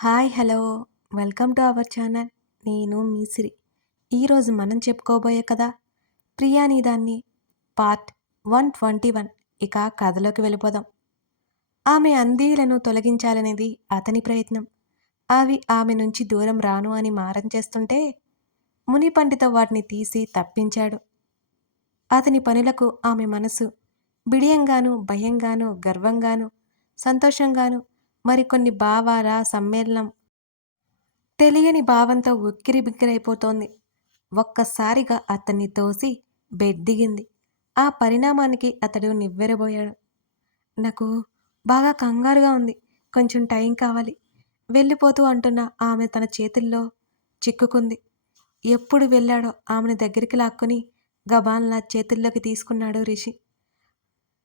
Hi hello. Welcome to our channel. నేను మీసిరి. ఈరోజు మనం చెప్పుకోబోయే కదా ప్రియాని దాన్ని పార్ట్ వన్ ట్వంటీ వన్. ఇక కథలోకి వెళ్ళిపోదాం. ఆమె అందీలను తొలగించాలనేది అతని ప్రయత్నం. అవి ఆమె నుంచి దూరం రాను అని మారం చేస్తుంటే మునిపండితో వాటిని తీసి తప్పించాడు. అతని పనులకు ఆమె మనసు బిడియంగాను భయంగాను గర్వంగాను సంతోషంగాను మరికొన్ని భావాల సమ్మేళనం తెలియని భావంతో ఉక్కిరి బిక్కిరైపోతోంది ఒక్కసారిగా అతన్ని తోసి బెడ్ దిగింది. ఆ పరిణామానికి అతడు నివ్వెరబోయాడు. నాకు బాగా కంగారుగా ఉంది. కొంచెం టైం కావాలి. వెళ్ళిపోతూ అంటున్న ఆమె తన చేతుల్లో చిక్కుకుంది. ఎప్పుడు వెళ్ళాడో ఆమెను దగ్గరికి లాక్కొని గబాల్లా చేతుల్లోకి తీసుకున్నాడు రిషి.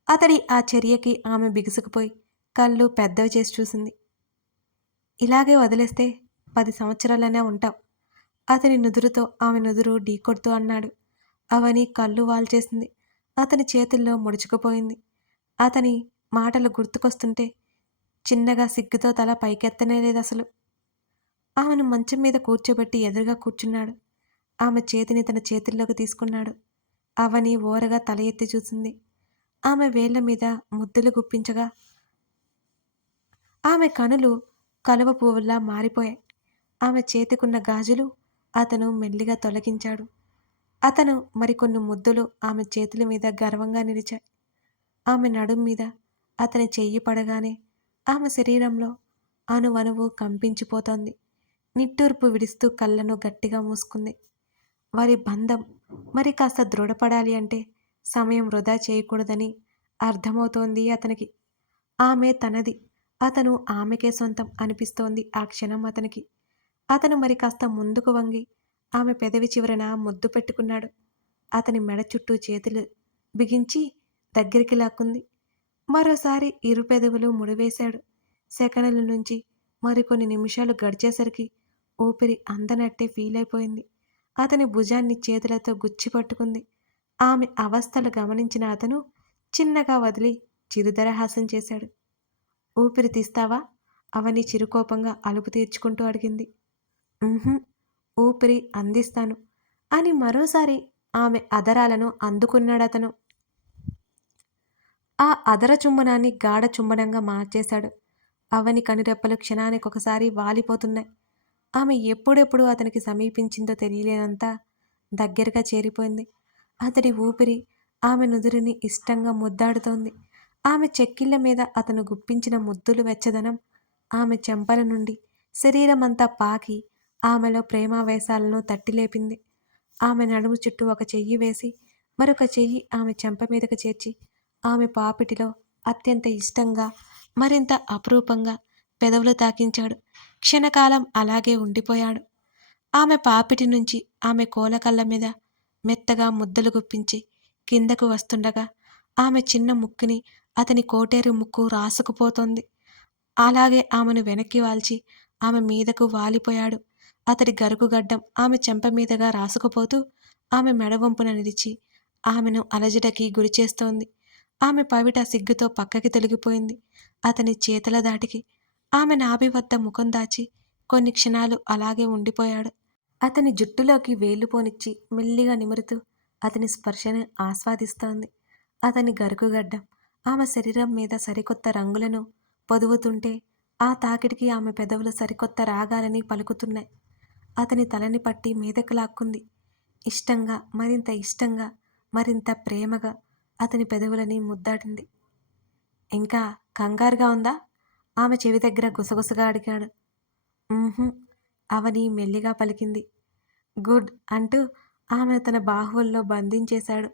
అతడి ఆ చర్యకి ఆమె బిగుసుకుపోయి కళ్ళు పెద్దవి చేసి చూసింది. ఇలాగే వదిలేస్తే పది సంవత్సరాలనే ఉంటాం. అతని నుదురుతో ఆమె నుదురు ఢీకొడుతూ అన్నాడు. అవని కళ్ళు వాల్చేసింది. అతని చేతుల్లో ముడుచుకుపోయింది. అతని మాటలు గుర్తుకొస్తుంటే చిన్నగా సిగ్గుతో తల పైకెత్తనే లేదు అసలు. ఆమెను మంచం మీద కూర్చోబెట్టి ఎదురుగా కూర్చున్నాడు. ఆమె చేతిని తన చేతుల్లోకి తీసుకున్నాడు. అవని ఓరగా తల ఎత్తి చూసింది. ఆమె వేళ్ళ మీద ముద్దులు గుప్పించగా ఆమె కనులు కలువ పువ్వుల్లా మారిపోయాయి. ఆమె చేతికున్న గాజులు అతను మెల్లిగా తొలగించాడు. అతను మరికొన్ని ముద్దులు ఆమె చేతుల మీద గర్వంగా నిలిచాయి. ఆమె నడుం మీద అతని చెయ్యి పడగానే ఆమె శరీరంలో అణువణువు కంపించిపోతోంది. నిట్టూర్పు విడుస్తూ కళ్ళను గట్టిగా మూసుకుంది. వారి బంధం మరి కాస్త దృఢపడాలి అంటే సమయం వృధా చేయకూడదని అర్థమవుతోంది అతనికి. ఆమె తనది అతను ఆమెకే సొంతం అనిపిస్తోంది ఆ క్షణం అతనికి. అతను మరి కాస్త ముందుకు వంగి ఆమె పెదవి చివరన ముద్దు పెట్టుకున్నాడు. అతని మెడ చుట్టూ చేతులు బిగించి దగ్గరికి లాక్కుంది. మరోసారి ఇరు పెదవులు ముడివేశాడు. సెకండ్ల నుంచి మరికొన్ని నిమిషాలు గడిచేసరికి ఊపిరి అందనట్టే ఫీల్ అయిపోయింది అతని భుజాన్ని చేతులతో గుచ్చి పట్టుకుంది. ఆమె అవస్థలు గమనించిన అతను చిన్నగా వదిలి చిరుదరహాసం చేశాడు. ఊపిరి తీస్తావా? అవని చిరుకోపంగా అలుపు తీర్చుకుంటూ అడిగింది. ఊపిరి అందిస్తాను. అని మరోసారి ఆమె అదరాలను అందుకున్నాడతను ఆ అదర చుంబనాన్ని గాఢ చుంబనంగా మార్చేశాడు. అవని కనురెప్పలు క్షణానికి ఒకసారి వాలిపోతున్నాయి. ఆమె ఎప్పుడెప్పుడు అతనికి సమీపించిందో తెలియలేనంత దగ్గరగా చేరిపోయింది. అతడి ఊపిరి ఆమె నుదురిని ఇష్టంగా ముద్దాడుతోంది. ఆమె చెక్కిళ్ళ మీద అతను గుప్పించిన ముద్దులు వెచ్చదనం ఆమె చెంపల నుండి శరీరమంతా పాకి ఆమెలో ప్రేమావేశాలను తట్టిలేపింది. ఆమె నడుము చుట్టూ ఒక చెయ్యి వేసి మరొక చెయ్యి ఆమె చెంప మీదకు చేర్చి ఆమె పాపిటిలో అత్యంత ఇష్టంగా మరింత అపురూపంగా పెదవులు తాకించాడు. క్షణకాలం అలాగే ఉండిపోయాడు. ఆమె పాపిటి నుంచి ఆమె కోలకళ్ళ మీద మెత్తగా ముద్దలు గుప్పించి కిందకు వస్తుండగా ఆమె చిన్న ముక్కుని అతని కోటేరు ముక్కు రాసుకుపోతోంది. అలాగే ఆమెను వెనక్కి వాల్చి ఆమె మీదకు వాలిపోయాడు. అతడి గరుకుగడ్డం ఆమె చెంప మీదగా రాసుకుపోతూ ఆమె మెడవంపున నిలిచి ఆమెను అలజడకి గురిచేస్తోంది ఆమె పవిట సిగ్గుతో పక్కకి తొలగిపోయింది. అతని చేతుల దాటికి ఆమె నాభి వద్ద ముఖం దాచి కొన్ని క్షణాలు అలాగే ఉండిపోయాడు. అతని జుట్టులోకి వేలు పోనిచ్చి మెల్లిగా నిమురుతూ అతని స్పర్శను ఆస్వాదిస్తోంది. అతని గరుకుగడ్డం ఆమె శరీరం మీద సరికొత్త రంగులను పొదువుతుంటే ఆ తాకిడికి ఆమె పెదవులు సరికొత్త రాగాలని పలుకుతున్నాయి. అతని తలని పట్టి మీదకు లాక్కుంది. ఇష్టంగా మరింత ఇష్టంగా మరింత ప్రేమగా అతని పెదవులని ముద్దాడింది. ఇంకా కంగారుగా ఉందా? ఆమె చెవి దగ్గర గుసగుసగా అడిగాడు. అవని మెల్లిగా పలికింది. గుడ్ అంటూ ఆమెను తన బాహువుల్లో బంధించేశాడు.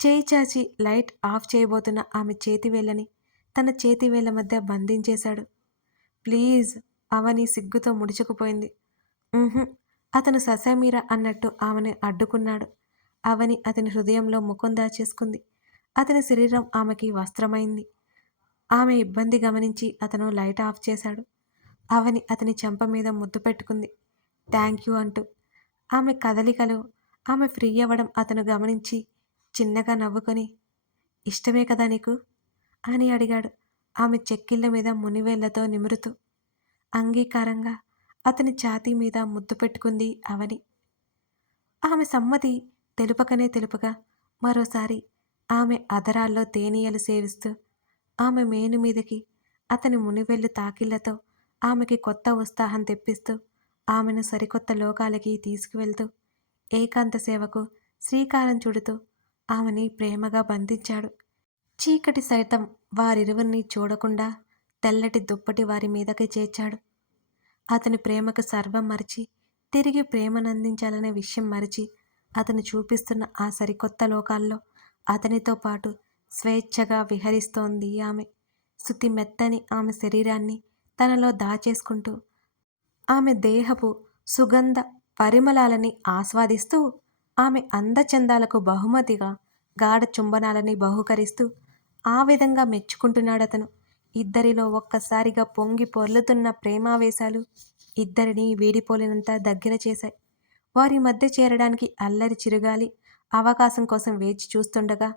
చేయి చాచి లైట్ ఆఫ్ చేయబోతున్న ఆమె చేతివేళ్ళని తన చేతివేళ్ళ మధ్య బంధించేశాడు. ప్లీజ్ అవని సిగ్గుతో ముడుచుకుపోయింది. అతను ససేమీర అన్నట్టు ఆమెను అడ్డుకున్నాడు. అవని అతని హృదయంలో ముఖం దాచేసుకుంది. అతని శరీరం ఆమెకి వస్త్రమైంది. ఆమె ఇబ్బంది గమనించి అతను లైట్ ఆఫ్ చేశాడు. అవని అతని చెంప మీద ముద్దు పెట్టుకుంది. థ్యాంక్ యూ అంటూ. ఆమె కదలికలు ఆమె ఫ్రీ అవ్వడం అతను గమనించి చిన్నగా నవ్వుకొని ఇష్టమే కదా నీకు? అని అడిగాడు. ఆమె చెక్కిళ్ళ మీద మునివేళ్ళతో నిమురుతూ అంగీకారంగా అతని ఛాతీ మీద ముద్దు పెట్టుకుంది అవని. ఆమె సమ్మతి తెలుపకనే తెలుపగా మరోసారి ఆమె అధరాల్లో తేనీయలు సేవిస్తూ ఆమె మేను మీదకి అతని మునివెళ్ళు తాకిళ్ళతో ఆమెకి కొత్త ఉత్సాహం తెప్పిస్తూ ఆమెను సరికొత్త లోకాలకి తీసుకువెళ్తూ ఏకాంత సేవకు శ్రీకారం చుడుతూ ఆమెని ప్రేమగా బంధించాడు. చీకటి సైతం వారిరువురిని చూడకుండా తెల్లటి దుప్పటి వారి మీదకి చేర్చాడు. అతని ప్రేమకు సర్వం మరిచి తిరిగి ప్రేమనందించాలనే విషయం మరిచి అతను చూపిస్తున్న ఆ సరికొత్త లోకాల్లో అతనితో పాటు స్వేచ్ఛగా విహరిస్తోంది ఆమె. శుతి మెత్తని ఆమె శరీరాన్ని తనలో దాచేసుకుంటూ ఆమె దేహపు సుగంధ పరిమళాలని ఆస్వాదిస్తూ ఆమె అందచందాలకు బహుమతిగా గాఢ చుంబనాలని బహుకరిస్తూ ఆ విధంగా మెచ్చుకుంటున్నాడతను. ఇద్దరిలో ఒక్కసారిగా పొంగి పొర్లుతున్న ప్రేమావేశాలు ఇద్దరిని వీడిపోలేనంత దగ్గర చేశాయి. వారి మధ్య చేరడానికి అల్లరి చిరుగాలి అవకాశం కోసం వేచి చూస్తుండగా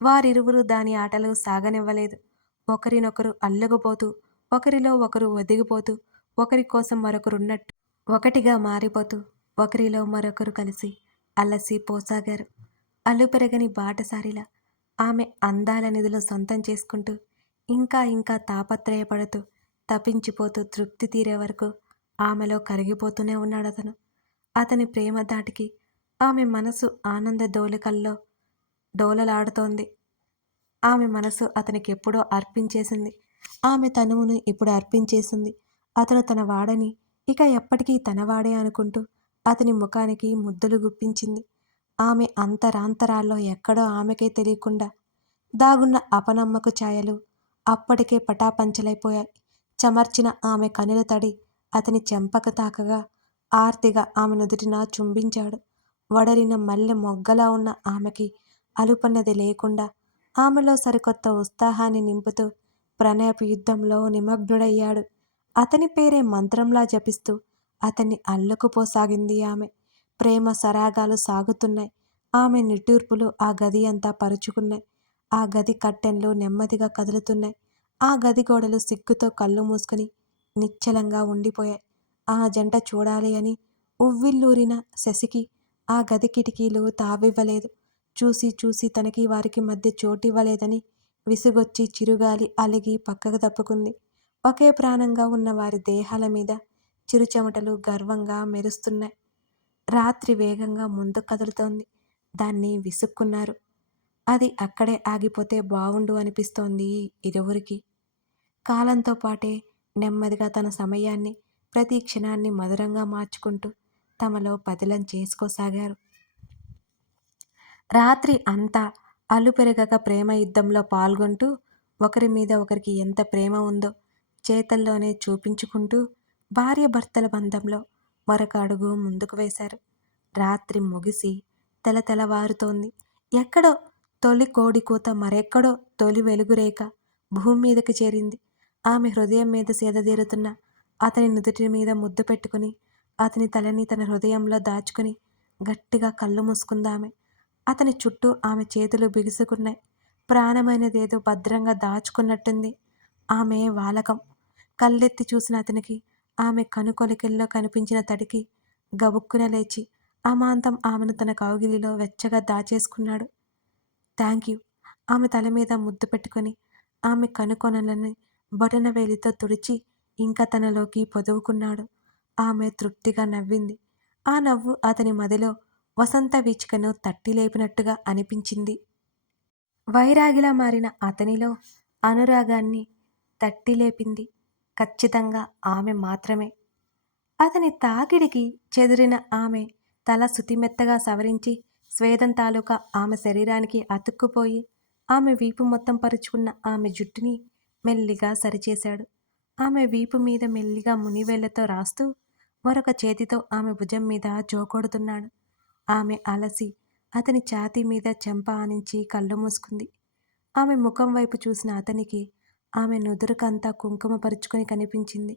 వారిరువురు దాని ఆటలు సాగనివ్వలేదు. ఒకరినొకరు అల్లుకుపోతూ ఒకరిలో ఒకరు ఒదిగిపోతూ ఒకరి కోసం మరొకరున్నట్టు ఒకటిగా మారిపోతూ ఒకరిలో మరొకరు కలిసి అలసి పోసాగారు. అల్లుపెరగని బాటసారిలా ఆమె అందాల నిధులు సొంతం చేసుకుంటూ ఇంకా ఇంకా తాపత్రయపడుతూ తప్పించిపోతూ తృప్తి తీరే వరకు ఆమెలో కరిగిపోతూనే ఉన్నాడు అతను అతని ప్రేమ దాటికి ఆమె మనసు ఆనంద డోలికల్లో డోలలాడుతోంది. ఆమె మనసు అతనికి ఎప్పుడో అర్పించేసింది. ఆమె తనువును ఇప్పుడు అర్పించేసింది. అతను తన వాడని ఇక ఎప్పటికీ తనవాడే అనుకుంటూ అతని ముఖానికి ముద్దులు గుప్పించింది. ఆమె అంతరాంతరాల్లో ఎక్కడో ఆమెకే తెలియకుండా దాగున్న అపనమ్మకు ఛాయలు అప్పటికే పటాపంచలైపోయాయి. చెమర్చిన ఆమె కనుల తడి అతని చెంపక తాకగా ఆర్తిగా ఆమె నుదుటిన చుంబించాడు. వడరిన మల్లె మొగ్గలా ఉన్న ఆమెకి అలుపన్నది లేకుండా ఆమెలో సరికొత్త ఉత్సాహాన్ని నింపుతూ ప్రణయపు యుద్ధంలో నిమగ్నుడయ్యాడు. అతని పేరే మంత్రంలా జపిస్తూ అతన్ని అల్లుకుపోసాగింది ఆమె. ప్రేమ సరాగాలు సాగుతున్నాయి. ఆమె నిట్టూర్పులు ఆ గది అంతా పరుచుకున్నాయి. ఆ గది కట్టెన్లు నెమ్మదిగా కదులుతున్నాయి. ఆ గది గోడలు సిగ్గుతో కళ్ళు మూసుకుని నిశ్చలంగా ఉండిపోయాయి. ఆ జంట చూడాలి అని ఉవ్విల్లూరిన శశికి ఆ గది కిటికీలు తావివ్వలేదు. చూసి చూసి తనకి వారికి మధ్య చోటివ్వలేదని విసుగొచ్చి చిరుగాలి అలిగి పక్కకు తప్పుకుంది. ఒకే ప్రాణంగా ఉన్న వారి దేహాల మీద చిరుచెమటలు గర్వంగా మెరుస్తున్నాయి. రాత్రి వేగంగా ముందు కదులుతోంది. దాన్ని విసుక్కున్నారు. అది అక్కడే ఆగిపోతే బావుండు అనిపిస్తోంది ఇరువురికి. కాలంతో పాటే నెమ్మదిగా తన సమయాన్ని ప్రతి క్షణాన్ని మధురంగా మార్చుకుంటూ తమలో పదిలం చేసుకోసాగారు. రాత్రి అంతా అల్లు పెరగక ప్రేమ యుద్ధంలో పాల్గొంటూ ఒకరి మీద ఒకరికి ఎంత ప్రేమ ఉందో చేతల్లోనే చూపించుకుంటూ భార్య భర్తల బంధంలో మరొక అడుగు ముందుకు వేశారు. రాత్రి ముగిసి తెల తెలవారుతోంది ఎక్కడో తొలి కోడి కూత మరెక్కడో తొలి వెలుగురేఖ భూమి మీదకి చేరింది. ఆమె హృదయం మీద సేదదీరుతున్న అతని నుదుటి మీద ముద్దు పెట్టుకుని అతని తలని తన హృదయంలో దాచుకుని గట్టిగా కళ్ళు మూసుకుందామె అతని చుట్టూ ఆమె చేతులు బిగుసుకున్నాయి. ప్రాణమైనదేదో భద్రంగా దాచుకున్నట్టుంది ఆమె వాలకం. కళ్ళెత్తి చూసిన అతనికి ఆమె కనుకొలికల్లో కనిపించిన తడికి గబుక్కున లేచి అమాంతం ఆమెను తన కౌగిలిలో వెచ్చగా దాచేసుకున్నాడు. Thank you. ఆమె తల మీద ముద్దు పెట్టుకొని ఆమె కనుకొనలని బొటన వేలితో తుడిచి ఇంకా తనలోకి పొదువుకున్నాడు. ఆమె తృప్తిగా నవ్వింది. ఆ నవ్వు అతని మదిలో వసంత వీచికను తట్టి లేపినట్టుగా అనిపించింది. వైరాగిలా మారిన అతనిలో అనురాగాన్ని తట్టి లేపింది. ఖచ్చితంగా ఆమె మాత్రమే. అతని తాకిడికి చెదిరిన ఆమె తల సుతిమెత్తగా సవరించి స్వేదం తాలూకా ఆమె శరీరానికి అతుక్కుపోయి ఆమె వీపు మొత్తం పరుచుకున్న ఆమె జుట్టుని మెల్లిగా సరిచేశాడు. ఆమె వీపు మీద మెల్లిగా మునివేళ్ళతో రాస్తూ మరొక చేతితో ఆమె భుజం మీద జోకొడుతున్నాడు. ఆమె అలసి అతని ఛాతీ మీద చెంప ఆనించి కళ్ళు మూసుకుంది. ఆమె ముఖం వైపు చూసిన అతనికి ఆమె నుదురుకంతా కుంకుమ పరుచుకొని కనిపించింది.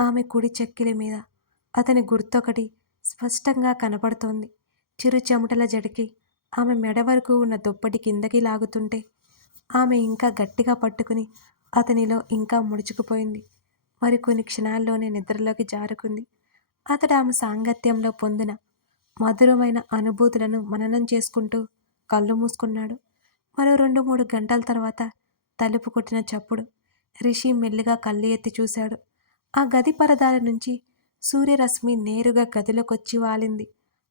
ఆమె కుడి చెక్కిలి మీద అతని గుర్తొకటి స్పష్టంగా కనపడుతోంది. చిరు చెమటల జడికి ఆమె మెడ వరకు ఉన్న దుప్పటి కిందకి లాగుతుంటే ఆమె ఇంకా గట్టిగా పట్టుకుని అతనిలో ఇంకా ముడుచుకుపోయింది. మరికొన్ని క్షణాల్లోనే నిద్రలోకి జారుకుంది. అతడు ఆమె సాంగత్యంలో పొందిన మధురమైన అనుభూతులను మననం చేసుకుంటూ కళ్ళు మూసుకున్నాడు. మరో రెండు మూడు గంటల తర్వాత తలుపు కొట్టిన చప్పుడు. రిషి మెల్లిగా కళ్ళు ఎత్తి చూశాడు. ఆ గది పరదాల నుంచి సూర్యరశ్మి నేరుగా గదిలోకొచ్చి వాలింది.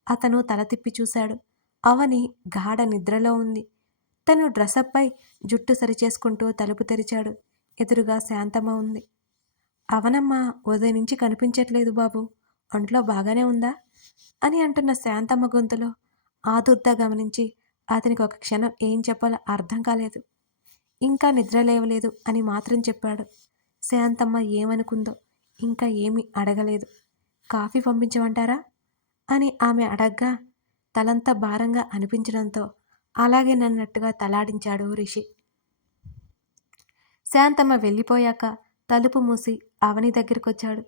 అతను తల తిప్పి చూశాడు. అవని గాఢ నిద్రలో ఉంది. తను డ్రెస్అప్పై జుట్టు సరిచేసుకుంటూ తలుపు తెరిచాడు. ఎదురుగా శాంతమ్మ ఉంది. అవనమ్మ ఉదయం నుంచి కనిపించట్లేదు బాబు. ఒంట్లో బాగానే ఉందా? అని అంటున్న శాంతమ్మ గొంతులో ఆదుర్ద గమనించి అతనికి ఒక క్షణం ఏం చెప్పాలో అర్థం కాలేదు. ఇంకా నిద్ర లేవలేదు అని మాత్రం చెప్పాడు. శాంతమ్మ ఏమనుకుందో ఇంకా ఏమీ అడగలేదు. కాఫీ పంపించమంటారా? అని ఆమె అడగ్గా తలంతా భారంగా అనిపించడంతో అలాగే నన్నట్టుగా తలాడించాడు రిషి. శాంతమ్మ వెళ్ళిపోయాక తలుపు మూసి అవని దగ్గరికొచ్చాడు.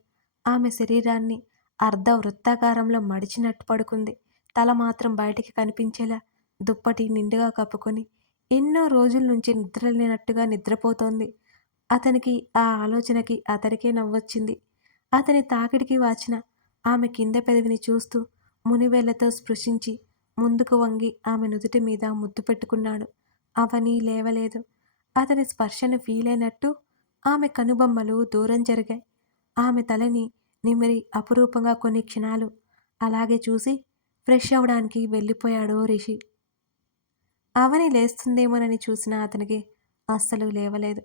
ఆమె శరీరాన్ని అర్ధ వృత్తాకారంలో మడిచినట్టు పడుకుంది. తల మాత్రం బయటికి కనిపించేలా దుప్పటి నిండుగా కప్పుకొని ఎన్నో రోజుల నుంచి నిద్రలేనట్టుగా నిద్రపోతోంది. అతనికి ఆ ఆలోచనకి అతడికే నవ్వొచ్చింది. అతని తాకిడికి వాచిన ఆమె కింద పెదవిని చూస్తూ మునివేళ్ళతో స్పృశించి ముందుకు వంగి ఆమె నుదుటి మీద ముద్దు పెట్టుకున్నాడు. అవని లేవలేదు. అతని స్పర్శను ఫీల్ అయినట్టు ఆమె కనుబొమ్మలు దూరం జరిగాయి. ఆమె తలని నిమిరి అపురూపంగా కొన్ని క్షణాలు అలాగే చూసి ఫ్రెష్ అవడానికి వెళ్ళిపోయాడు రిషి. అవని లేస్తుందేమోనని చూసిన అతనికి అస్సలు లేవలేదు.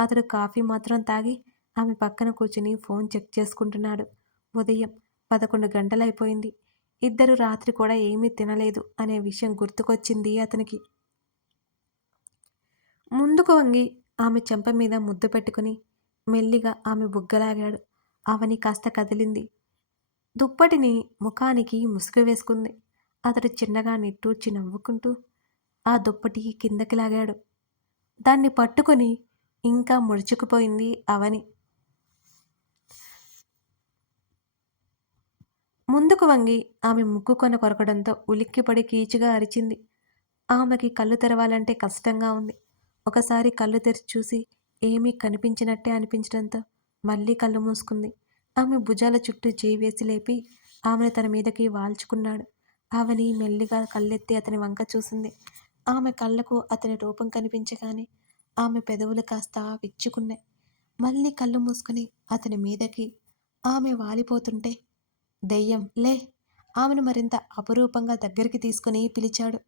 అతడు కాఫీ మాత్రం తాగి ఆమె పక్కన కూర్చుని ఫోన్ చెక్ చేసుకుంటున్నాడు. ఉదయం పదకొండు గంటలైపోయింది. ఇద్దరు రాత్రి కూడా ఏమీ తినలేదు అనే విషయం గుర్తుకొచ్చింది అతనికి. ముందుకు వంగి ఆమె చెంప మీద ముద్దు పెట్టుకుని మెల్లిగా ఆమె బుగ్గలాగాడు. అవని కాస్త కదిలింది. దుప్పటిని ముఖానికి ముసుగు వేసుకుంది. అతడు చిన్నగా నిట్టూర్చి నవ్వుకుంటూ ఆ దుప్పటి కిందకి లాగాడు. దాన్ని పట్టుకొని ఇంకా ముడుచుకుపోయింది అవని. ముందుకు వంగి ఆమె ముక్కు కొన కొరకడంతో ఉలిక్కిపడి కీచుగా అరిచింది. ఆమెకి కళ్ళు తెరవాలంటే కష్టంగా ఉంది. ఒకసారి కళ్ళు తెరిచి చూసి ఏమీ కనిపించినట్టే అనిపించడంతో మళ్ళీ కళ్ళు మూసుకుంది. ఆమె భుజాల చుట్టూ చేయి వేసి లేపి ఆమెను తన మీదకి వాల్చుకున్నాడు. ఆమెని మెల్లిగా కళ్ళెత్తి అతని వంక చూసింది. ఆమె కళ్ళకు అతని రూపం కనిపించగానే ఆమె పెదవులు కాస్త విచ్చుకున్నాయి. మళ్ళీ కళ్ళు మూసుకుని అతని మీదకి ఆమె వాలిపోతుంటే దెయ్యం లే! ఆమెను మరింత అపురూపంగా దగ్గరికి తీసుకుని పిలిచాడు.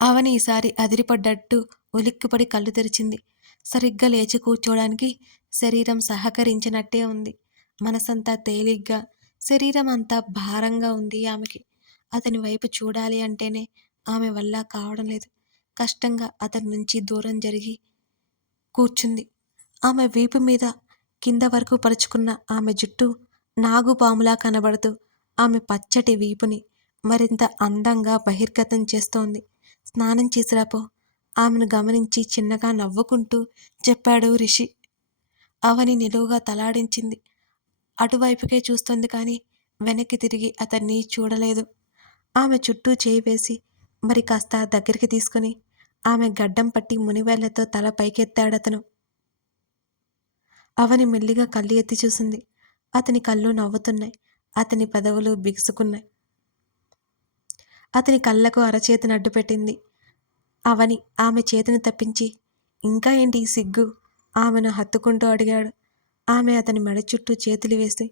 అవని ఈసారి అదిరిపడ్డట్టు ఉలిక్కిపడి కళ్ళు తెరిచింది. సరిగ్గా లేచి కూర్చోడానికి శరీరం సహకరించినట్టే ఉంది. మనసంతా తేలిగ్గా శరీరం అంతా భారంగా ఉంది ఆమెకి. అతని వైపు చూడాలి అంటేనే ఆమె వల్ల కావడం లేదు. కష్టంగా అతని నుంచి దూరం జరిగి కూర్చుంది. ఆమె వీపు మీద కింద వరకు పరుచుకున్న ఆమె జుట్టు నాగుపాములా కనబడుతూ ఆమె పచ్చటి వీపుని మరింత అందంగా బహిర్గతం చేస్తోంది. స్నానం చేసిరాపో ఆమెను గమనించి చిన్నగా నవ్వుకుంటూ చెప్పాడు రిషి. అవని నిలువుగా తలాడించింది. అటువైపుకే చూస్తుంది కానీ వెనక్కి తిరిగి అతన్ని చూడలేదు. ఆమె చుట్టూ చేయి వేసి మరి కాస్త దగ్గరికి తీసుకుని ఆమె గడ్డం పట్టి మునివేళ్ళతో తల పైకెత్తాడతను అవని మెల్లిగా కళ్ళు ఎత్తి చూసింది. అతని కళ్ళు నవ్వుతున్నాయి. అతని పెదవులు బిగుసుకున్నాయి. అతని కళ్ళకు అరచేతిని అడ్డుపెట్టింది అవని ఆమె చేతిని తప్పించి ఇంకా ఏంటి సిగ్గు? ఆమెను హత్తుకుంటూ అడిగాడు. ఆమె అతని మెడ చుట్టూ చేతులు వేసి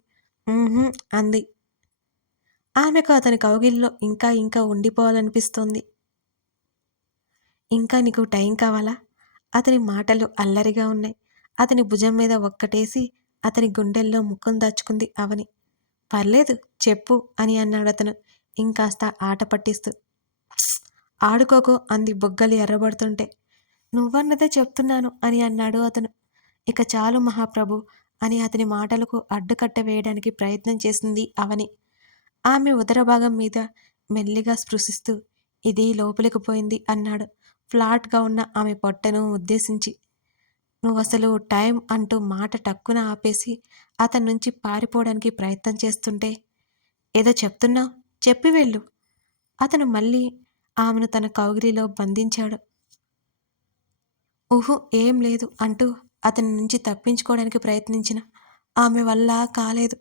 అంది. ఆమెకు అతని కౌగిల్లో ఇంకా ఇంకా ఉండిపోవాలనిపిస్తోంది. ఇంకా నీకు టైం కావాలా? అతని మాటలు అల్లరిగా ఉన్నాయి. అతని భుజం మీద ఒక్కటేసి అతని గుండెల్లో ముఖం దాచుకుంది అవని. పర్లేదు చెప్పు అని అన్నాడు అతను ఇంకాస్త ఆట పట్టిస్తూ. ఆడుకోకు అంది బొగ్గలు ఎర్రబడుతుంటే. నువ్వన్నదే చెప్తున్నాను అని అన్నాడు అతను. ఇక చాలు మహాప్రభు అని అతని మాటలకు అడ్డుకట్ట వేయడానికి ప్రయత్నం చేసింది అవని. ఆమె ఉదరభాగం మీద మెల్లిగా స్పృశిస్తూ ఇది లోపలికి పోయింది అన్నాడు. ఫ్లాట్గా ఉన్న ఆమె పొట్టను ఉద్దేశించి. నువ్వు అసలు టైం అంటూ మాట టక్కున ఆపేసి అతని నుంచి పారిపోవడానికి ప్రయత్నం చేస్తుంటే ఏదో చెప్తున్నావు చెప్పి వెళ్ళు అతను మళ్ళీ ఆమెను తన కౌగిలిలో బంధించాడు. ఊహు ఏం లేదు అంటూ అతని నుంచి తప్పించుకోవడానికి ప్రయత్నించిన ఆమె వల్ల కాలేదు.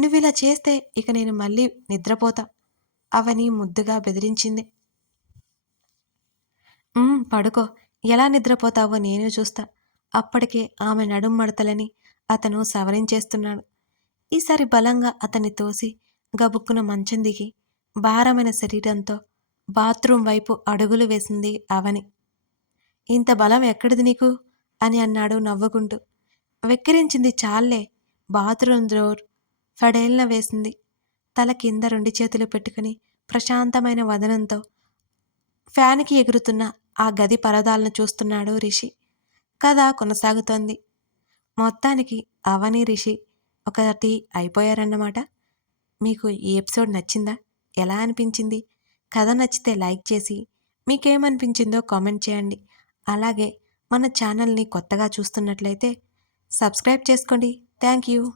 నువ్వు ఇలా చేస్తే ఇక నేను మళ్ళీ నిద్రపోతా. అవని ముద్దుగా బెదిరించింది. పడుకో. ఎలా నిద్రపోతావో నేను చూస్తా. అప్పటికే ఆమె నడుం మడతలని అతను సవరించేస్తున్నాడు. ఈసారి బలంగా అతన్ని తోసి గబుక్కున మంచం దిగి భారమైన శరీరంతో బాత్రూం వైపు అడుగులు వేసింది అవని. ఇంత బలం ఎక్కడిది నీకు? అని అన్నాడు నవ్వుకుంటూ. వెక్కిరించింది చాలే బాత్రూం డోర్ ఫడేల్న వేసింది. తల కింద రెండు చేతులు పెట్టుకుని ప్రశాంతమైన వదనంతో ఫ్యాన్కి ఎగురుతున్న ఆ గది పరదాలను చూస్తున్నాడు రిషి. కథ కొనసాగుతోంది. మొత్తానికి అవని రిషి ఒకటి అయిపోయారన్నమాట. మీకు ఈ ఎపిసోడ్ నచ్చిందా? ఎలా అనిపించింది? కథ నచ్చితే లైక్ చేసి మీకేమనిపించిందో కామెంట్ చేయండి. అలాగే మన ఛానల్ని కొత్తగా చూస్తున్నట్లయితే సబ్స్క్రైబ్ చేసుకోండి. Thank you.